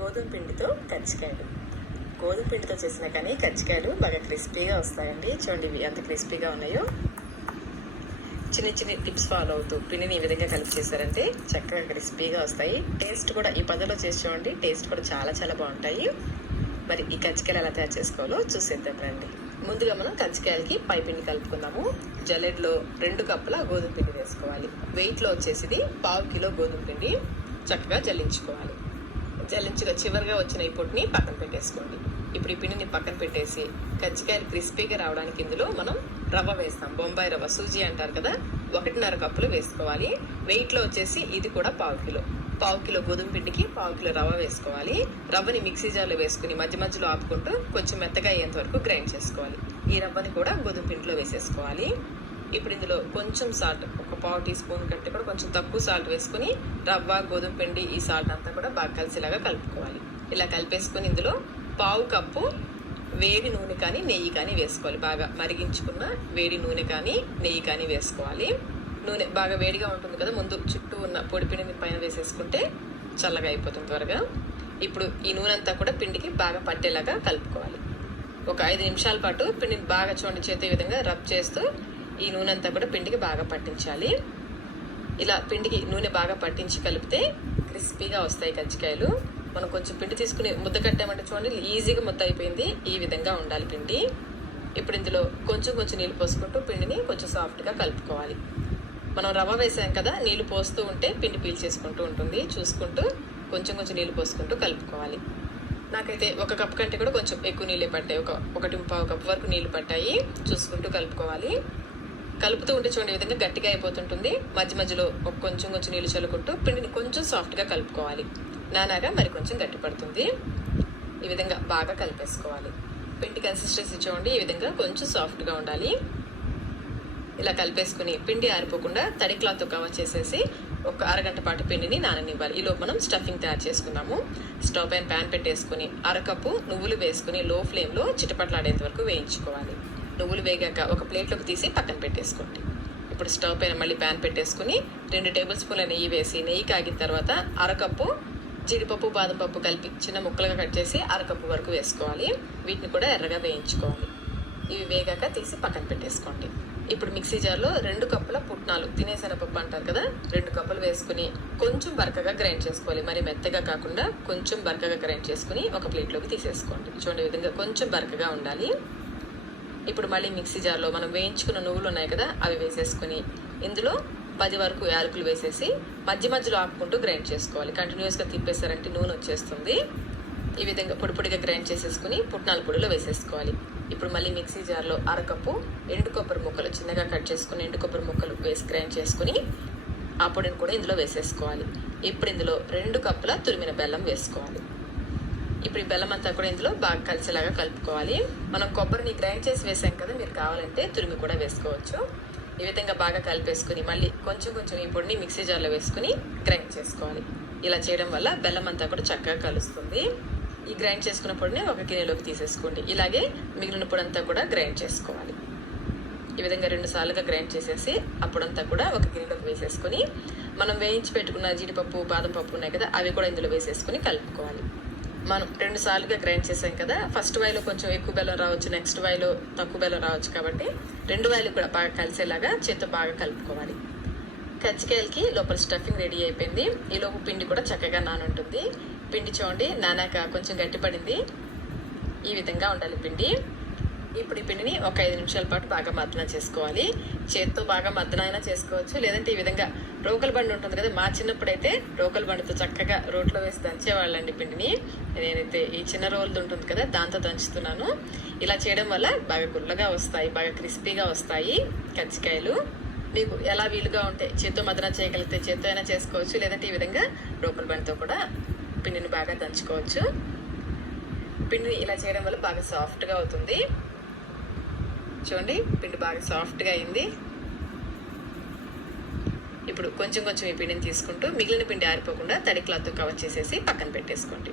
గోధుమ పిండితో కజ్జికాయలు. గోధుమ పిండితో చేసినా కానీ కజ్జికాయలు బాగా క్రిస్పీగా వస్తాయండి. చూడండి ఇవి ఎంత క్రిస్పీగా ఉన్నాయో. చిన్న చిన్న టిప్స్ ఫాలో అవుతూ పిండిని ఈ విధంగా కలిపి చేశారంటే చక్కగా క్రిస్పీగా వస్తాయి. టేస్ట్ కూడా ఈ పద్ధతిలో చేసి చూడండి, టేస్ట్ కూడా చాలా చాలా బాగుంటాయి. మరి ఈ కజ్జికాయలు ఎలా తయారు చేసుకోవాలో చూసేద్దాం రండి. ముందుగా మనం కజ్జికాయలకి పై పిండి కలుపుకుందాము. జల్లెడలో 2 కప్పుల గోధుమ పిండి వేసుకోవాలి. వెయిట్లో వచ్చేసి 1/2 కిలో గోధుమ పిండి చక్కగా జల్లించుకోవాలి. జల్లించుగా చివరిగా వచ్చిన ఈ పొట్టుని పక్కన పెట్టేసుకోండి. ఇప్పుడు ఈ పిండిని పక్కన పెట్టేసి కజ్జికాయలు క్రిస్పీగా రావడానికి ఇందులో మనం రవ్వ వేస్తాం. బొంబాయి రవ్వ, సూజీ అంటారు కదా, 1.5 కప్పులు వేసుకోవాలి. వెయిట్లో వచ్చేసి ఇది కూడా 1/2 కిలో గోధుమ పిండికి 1/2 కిలో రవ్వ వేసుకోవాలి. రవ్వని మిక్సీ జార్లో వేసుకుని మధ్య మధ్యలో ఆపుకుంటూ కొంచెం మెత్తగా అయ్యేంత వరకు గ్రైండ్ చేసుకోవాలి. ఈ రవ్వని కూడా గోధుమ పిండిలో వేసేసుకోవాలి. ఇప్పుడు ఇందులో కొంచెం సాల్ట్, ఒక 1/2 టీ స్పూన్ కంటే కూడా కొంచెం తక్కువ సాల్ట్ వేసుకుని రవ్వ, గోధుమ పిండి, ఈ సాల్ట్ అంతా కూడా బాగా కలిసేలాగా కలుపుకోవాలి. ఇలా కలిపేసుకుని ఇందులో 1/2 కప్పు వేడి నూనె కానీ నెయ్యి కానీ వేసుకోవాలి. బాగా మరిగించుకున్న వేడి నూనె కానీ నెయ్యి కానీ వేసుకోవాలి. నూనె బాగా వేడిగా ఉంటుంది కదా, ముందు చుట్టూ ఉన్న పొడి పిండిని పైన వేసేసుకుంటే చల్లగా అయిపోతుంది త్వరగా. ఇప్పుడు ఈ నూనె అంతా కూడా పిండికి బాగా పట్టేలాగా కలుపుకోవాలి. ఒక 5 నిమిషాల పాటు పిండిని బాగా చూడండి చేతి విధంగా రబ్ చేస్తూ ఈ నూనె అంతా కూడా పిండికి బాగా పట్టించాలి. ఇలా పిండికి నూనె బాగా పట్టించి కలిపితే క్రిస్పీగా వస్తాయి కజ్జికాయలు. మనం కొంచెం పిండి తీసుకుని ముద్ద కట్టామంటే చూడండి ఈజీగా ముద్ద అయిపోయింది. ఈ విధంగా ఉండాలి పిండి. ఇప్పుడు ఇందులో కొంచెం నీళ్ళు పోసుకుంటూ పిండిని కొంచెం సాఫ్ట్గా కలుపుకోవాలి. మనం రవ్వ వేసాం కదా, నీళ్ళు పోస్తూ ఉంటే పిండి పీల్చేసుకుంటూ ఉంటుంది. చూసుకుంటూ కొంచెం నీళ్ళు పోసుకుంటూ కలుపుకోవాలి. నాకైతే 1 కప్ కంటే కూడా కొంచెం ఎక్కువ నీళ్ళే పట్టాయి. 1.5 కప్ వరకు నీళ్ళు పట్టాయి. చూసుకుంటూ కలుపుకోవాలి. కలుపుతూ ఉంటే చూడండి ఈ విధంగా గట్టిగా అయిపోతుంటుంది. మధ్య మధ్యలో కొంచెం నీళ్ళు చల్లుకుంటూ పిండిని కొంచెం సాఫ్ట్గా కలుపుకోవాలి. నానాగా మరి కొంచెం గట్టి పడుతుంది. ఈ విధంగా బాగా కలిపేసుకోవాలి. పిండి కన్సిస్టెన్సీ చూడండి ఈ విధంగా కొంచెం సాఫ్ట్గా ఉండాలి. ఇలా కలిపేసుకుని పిండి ఆరిపోకుండా తడి క్లాత్తో కవర్ చేసేసి ఒక అరగంట పాటు పిండిని నాననివ్వాలి. ఈలోపు మనం స్టఫింగ్ తయారు చేసుకుందాము. స్టవ్ పైన ప్యాన్ పెట్టేసుకుని 1/2 కప్పు నువ్వులు వేసుకుని లో ఫ్లేమ్లో చిటపట్లాడేంత వరకు వేయించుకోవాలి. నువ్వులు వేగాక ఒక ప్లేట్లోకి తీసి పక్కన పెట్టేసుకోండి. ఇప్పుడు స్టవ్ పైన మళ్ళీ ప్యాన్ పెట్టేసుకుని 2 టేబుల్ స్పూన్ల నెయ్యి వేసి, నెయ్యి కాగిన తర్వాత 1/2 కప్పు జీడిపప్పు, బాదం పప్పు కలిపి చిన్న ముక్కలుగా కట్ చేసి 1/2 కప్పు వరకు వేసుకోవాలి. వీటిని కూడా ఎర్రగా వేయించుకోవాలి. ఇవి వేగాక తీసి పక్కన పెట్టేసుకోండి. ఇప్పుడు మిక్సీ జార్లో 2 కప్పుల పుట్నాలు, తినేశనగపప్పు అంటారు కదా, 2 కప్పులు వేసుకుని కొంచెం బరకగా గ్రైండ్ చేసుకోవాలి. మరి మెత్తగా కాకుండా కొంచెం బరకగా గ్రైండ్ చేసుకుని ఒక ప్లేట్లోకి తీసేసుకోండి. చూడండి ఈ విధంగా కొంచెం బరకగా ఉండాలి. ఇప్పుడు మళ్ళీ మిక్సీ జార్లో మనం వేయించుకున్న నువ్వులు ఉన్నాయి కదా, అవి వేసేసుకుని ఇందులో 10 వరకు యాలకులు వేసేసి మధ్య మధ్యలో ఆపుకుంటూ గ్రైండ్ చేసుకోవాలి. కంటిన్యూస్గా తిప్పేశారంటే నూనె వచ్చేస్తుంది. ఈ విధంగా పొడిగా గ్రైండ్ చేసేసుకుని పుట్నాల పొడిలో వేసేసుకోవాలి. ఇప్పుడు మళ్ళీ మిక్సీ జార్లో 1/2 కప్పు ఎండు కొబ్బరి ముక్కలు చిన్నగా కట్ చేసుకుని ఎండు కొబ్బరి ముక్కలు వేసి గ్రైండ్ చేసుకుని ఆ పొడిని కూడా ఇందులో వేసేసుకోవాలి. ఇప్పుడు ఇందులో 2 కప్పుల తురిమిన బెల్లం వేసుకోవాలి. ఇప్పుడు ఈ బెల్లం అంతా కూడా ఇందులో బాగా కలిసేలాగా కలుపుకోవాలి. మనం కొబ్బరిని గ్రైండ్ చేసి వేసాం కదా, మీరు కావాలంటే తురిమి కూడా వేసుకోవచ్చు. ఈ విధంగా బాగా కలిపేసుకుని మళ్ళీ కొంచెం ఈ పొడిని మిక్సీ జార్లో వేసుకుని గ్రైండ్ చేసుకోవాలి. ఇలా చేయడం వల్ల బెల్లం అంతా కూడా చక్కగా కలుస్తుంది. ఈ గ్రైండ్ చేసుకున్న పొడిని ఒక గిన్నెలోకి తీసేసుకోండి. ఇలాగే మిగిలిన పొడి అంతా కూడా గ్రైండ్ చేసుకోవాలి. ఈ విధంగా 2 సార్లుగా గ్రైండ్ చేసేసి ఆ పొడంతా కూడా ఒక గిన్నెలోకి వేసేసుకొని మనం వేయించి పెట్టుకున్న జీడిపప్పు, బాదం పప్పు ఉన్నాయి కదా, అవి కూడా ఇందులో వేసేసుకుని కలుపుకోవాలి. మనం 2 సార్లుగా గ్రైండ్ చేసాం కదా, ఫస్ట్ వాయిలో కొంచెం ఎక్కువ బెల్లం రావచ్చు, నెక్స్ట్ వాయిలో తక్కువ బెల్లం రావచ్చు. కాబట్టి 2 వాయిలు కూడా బాగా కలిసేలాగా చేత్తో బాగా కలుపుకోవాలి. కజ్జికాయలకి లోపల స్టఫింగ్ రెడీ అయిపోయింది. ఈలోపు పిండి కూడా చక్కగా నానుంటుంది. పిండి చూడండి నానాక కొంచెం గట్టిపడింది. ఈ విధంగా ఉండాలి పిండి. ఇప్పుడు ఈ పిండిని ఒక 5 నిమిషాల పాటు బాగా మద్దన చేసుకోవాలి. చేత్తో బాగా మద్దన అయినా చేసుకోవచ్చు, లేదంటే ఈ విధంగా రోకల బండి ఉంటుంది కదా, మా చిన్నప్పుడు అయితే రోకల బండితో చక్కగా రోట్లో వేసి దంచేవాళ్ళండి పిండిని. నేనైతే ఈ చిన్న రోల్ది ఉంటుంది కదా, దాంతో దంచుతున్నాను. ఇలా చేయడం వల్ల బాగా గుల్లగా వస్తాయి, బాగా క్రిస్పీగా వస్తాయి కజ్జికాయలు. మీకు ఎలా వీలుగా ఉంటే చేత్తో మద్దన చేయగలిగితే చేత్తో అయినా చేసుకోవచ్చు, లేదంటే ఈ విధంగా రోకల బండితో కూడా పిండిని బాగా దంచుకోవచ్చు. పిండిని ఇలా చేయడం వల్ల బాగా సాఫ్ట్గా అవుతుంది. చూడండి పిండి బాగా సాఫ్ట్గా అయింది. ఇప్పుడు కొంచెం ఈ పిండిని తీసుకుంటూ మిగిలిన పిండి ఆరిపోకుండా తడి క్లాత్తో కవర్ చేసేసి పక్కన పెట్టేసుకోండి.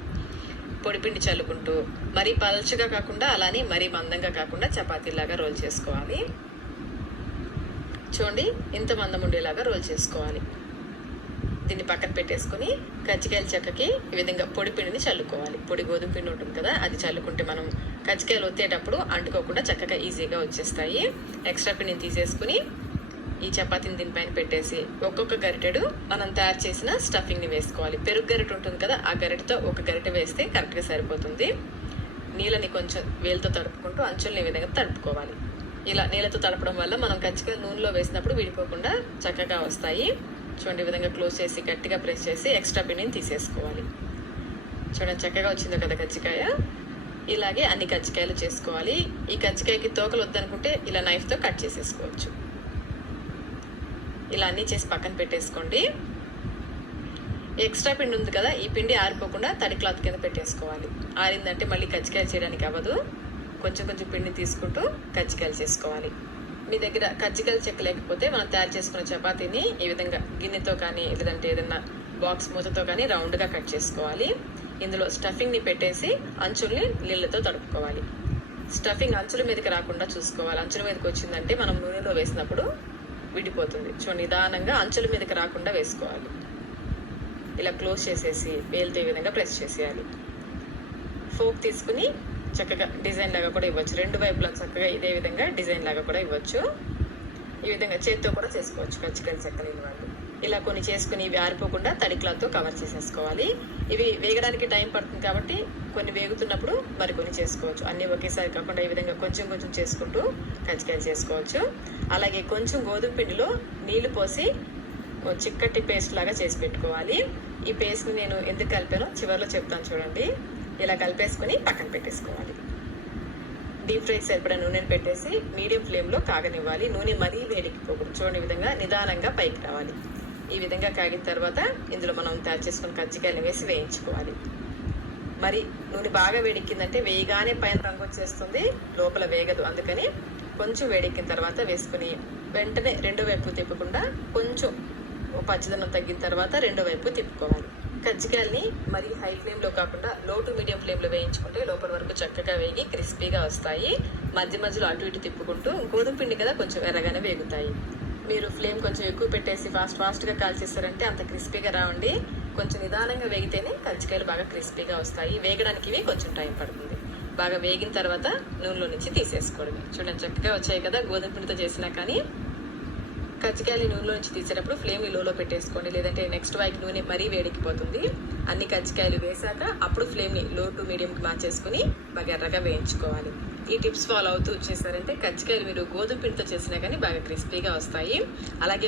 పొడి పిండి చల్లుకుంటూ మరీ పల్చగా కాకుండా అలానే మరీ మందంగా కాకుండా చపాతీలాగా రోల్ చేసుకోవాలి. చూడండి ఇంత మందం ఉండేలాగా రోల్ చేసుకోవాలి. దీన్ని పక్కన పెట్టేసుకొని కజ్జికాయల చెక్కకి ఈ విధంగా పొడి పిండిని చల్లుకోవాలి. పొడి గోధుమ పిండి ఉంటుంది కదా, అది చల్లుకుంటే మనం కజ్జికాయలు ఒత్తేటప్పుడు అంటుకోకుండా చక్కగా ఈజీగా వచ్చేస్తాయి. ఎక్స్ట్రా పిండిని తీసేసుకుని ఈ చపాతీని దీనిపైన పెట్టేసి ఒక్కొక్క గరిటెడు మనం తయారు చేసిన స్టఫింగ్ని వేసుకోవాలి. పెరుగు గరిటె ఉంటుంది కదా, ఆ గరిటెతో ఒక గరిటె వేస్తే కరెక్ట్గా సరిపోతుంది. నీళ్ళని కొంచెం వేలుతో తడుపుకుంటూ అంచుల్ని ఈ విధంగా తడుపుకోవాలి. ఇలా నీళ్ళతో తడపడం వల్ల మనం కజ్జికాయలు నూనెలో వేసినప్పుడు విడిపోకుండా చక్కగా వస్తాయి. చూడండి, ఈ విధంగా క్లోజ్ చేసి గట్టిగా ప్రెస్ చేసి ఎక్స్ట్రా పిండిని తీసేసుకోవాలి. చూడండి చక్కగా వచ్చిందో కదా కజ్జికాయ. ఇలాగే అన్ని కజ్జికాయలు చేసుకోవాలి. ఈ కజ్జికాయకి తోకలు వద్దనుకుంటే ఇలా నైఫ్తో కట్ చేసేసుకోవచ్చు. ఇలా అన్నీ చేసి పక్కన పెట్టేసుకోండి. ఎక్స్ట్రా పిండి ఉంది కదా, ఈ పిండి ఆరిపోకుండా తడి క్లాత్ కింద పెట్టేసుకోవాలి. ఆరిందంటే మళ్ళీ కజ్జికాయలు చేయడానికి అవ్వదు. కొంచెం కొంచెం పిండిని తీసుకుంటూ కజ్జికాయలు చేసుకోవాలి. మీ దగ్గర కజ్జికాయలు చెక్క లేకపోతే మనం తయారు చేసుకున్న చపాతీని ఈ విధంగా గిన్నెతో కానీ లేదంటే ఏదైనా బాక్స్ మూతతో కానీ రౌండ్గా కట్ చేసుకోవాలి. ఇందులో స్టఫింగ్ని పెట్టేసి అంచుల్ని నీళ్ళతో తడుపుకోవాలి. స్టఫింగ్ అంచుల మీదకి రాకుండా చూసుకోవాలి. అంచుల మీదకి వచ్చిందంటే మనం నూనెలో వేసినప్పుడు విడిపోతుంది. చూడండి, నిదానంగా అంచుల మీదకి రాకుండా వేసుకోవాలి. ఇలా క్లోజ్ చేసేసి వేలుతో ఈ విధంగా ప్రెస్ చేసేయాలి. ఫోక్ తీసుకుని చక్కగా డిజైన్ లాగా కూడా ఇవ్వచ్చు. రెండు వైపులా చక్కగా ఇదే విధంగా డిజైన్ లాగా కూడా ఇవ్వచ్చు. ఈ విధంగా చేతితో కూడా చేసుకోవచ్చు కజ్జికాయలు చెక్కలేని వాళ్ళు. ఇలా కొన్ని చేసుకుని ఇవి ఆరిపోకుండా తడి క్లాత్తో కవర్ చేసేసుకోవాలి. ఇవి వేగడానికి టైం పడుతుంది కాబట్టి కొన్ని వేగుతున్నప్పుడు మరికొన్ని చేసుకోవచ్చు. అన్నీ ఒకేసారి కాకుండా ఈ విధంగా కొంచెం కొంచెం చేసుకుంటూ కజ్జికాయలు చేసుకోవచ్చు. అలాగే కొంచెం గోధుమ పిండిలో నీళ్లు పోసి చిక్కటి పేస్ట్ లాగా చేసి పెట్టుకోవాలి. ఈ పేస్ట్ని నేను ఎందుకు కలిపానో చివరిలో చెప్తాను చూడండి. ఇలా కలిపేసుకుని పక్కన పెట్టేసుకోవాలి. డీప్ ఫ్రైకి సరిపడా నూనెని పెట్టేసి మీడియం ఫ్లేమ్లో కాగనివ్వాలి. నూనె మరీ వేడికిపోకూడదు. చూడండి, ఈ విధంగా నిదానంగా పైకి రావాలి. ఈ విధంగా కాగిన తర్వాత ఇందులో మనం తయారు చేసుకున్న కజ్జికాయలు వేసి వేయించుకోవాలి. మరి నూనె బాగా వేడెక్కిందంటే వేయగానే పైన రంగు వచ్చేస్తుంది, లోపల వేగదు. అందుకని కొంచెం వేడెక్కిన తర్వాత వేసుకుని వెంటనే రెండో వైపు తిప్పకుండా కొంచెం పచ్చదనం తగ్గిన తర్వాత రెండో వైపు తిప్పుకోవాలి. కజ్జికాయల్ని మరి హై ఫ్లేమ్లో కాకుండా లో టు మీడియం ఫ్లేమ్లో వేయించుకుంటే లోపల వరకు చక్కగా వేగి క్రిస్పీగా వస్తాయి. మధ్య మధ్యలో అటు ఇటు తిప్పుకుంటూ గోధుమ పిండి కదా కొంచెం ఎర్రగానే వేగుతాయి. మీరు ఫ్లేమ్ కొంచెం ఎక్కువ పెట్టేసి ఫాస్ట్గా కాల్చేస్తారంటే అంత క్రిస్పీగా రావండి. కొంచెం నిదానంగా వేగితేనే కజ్జికాయలు బాగా క్రిస్పీగా వస్తాయి. వేగడానికి ఇవి కొంచెం టైం పడుతుంది. బాగా వేగిన తర్వాత నూనెలో నుంచి తీసేసుకోవడమే. చూడండి చక్కగా వచ్చాయి కదా గోధుమ పిండితో చేసినా కానీ. కజ్జికాయలు నూనెలో నుంచి తీసేటప్పుడు ఫ్లేమ్ని లోలో పెట్టేసుకోండి, లేదంటే నెక్స్ట్ వాయికి నూనె మరీ వేడికిపోతుంది. అన్ని కజ్జికాయలు వేసాక అప్పుడు ఫ్లేమ్ని లో టు మీడియంకి మార్చేసుకుని బాగా ఎర్రగా వేయించుకోవాలి. ఈ టిప్స్ ఫాలో అవుతూ చేశారంటే కజ్జికాయలు మీరు గోధుమ పిండితో చేసినా కానీ బాగా క్రిస్పీగా వస్తాయి. అలాగే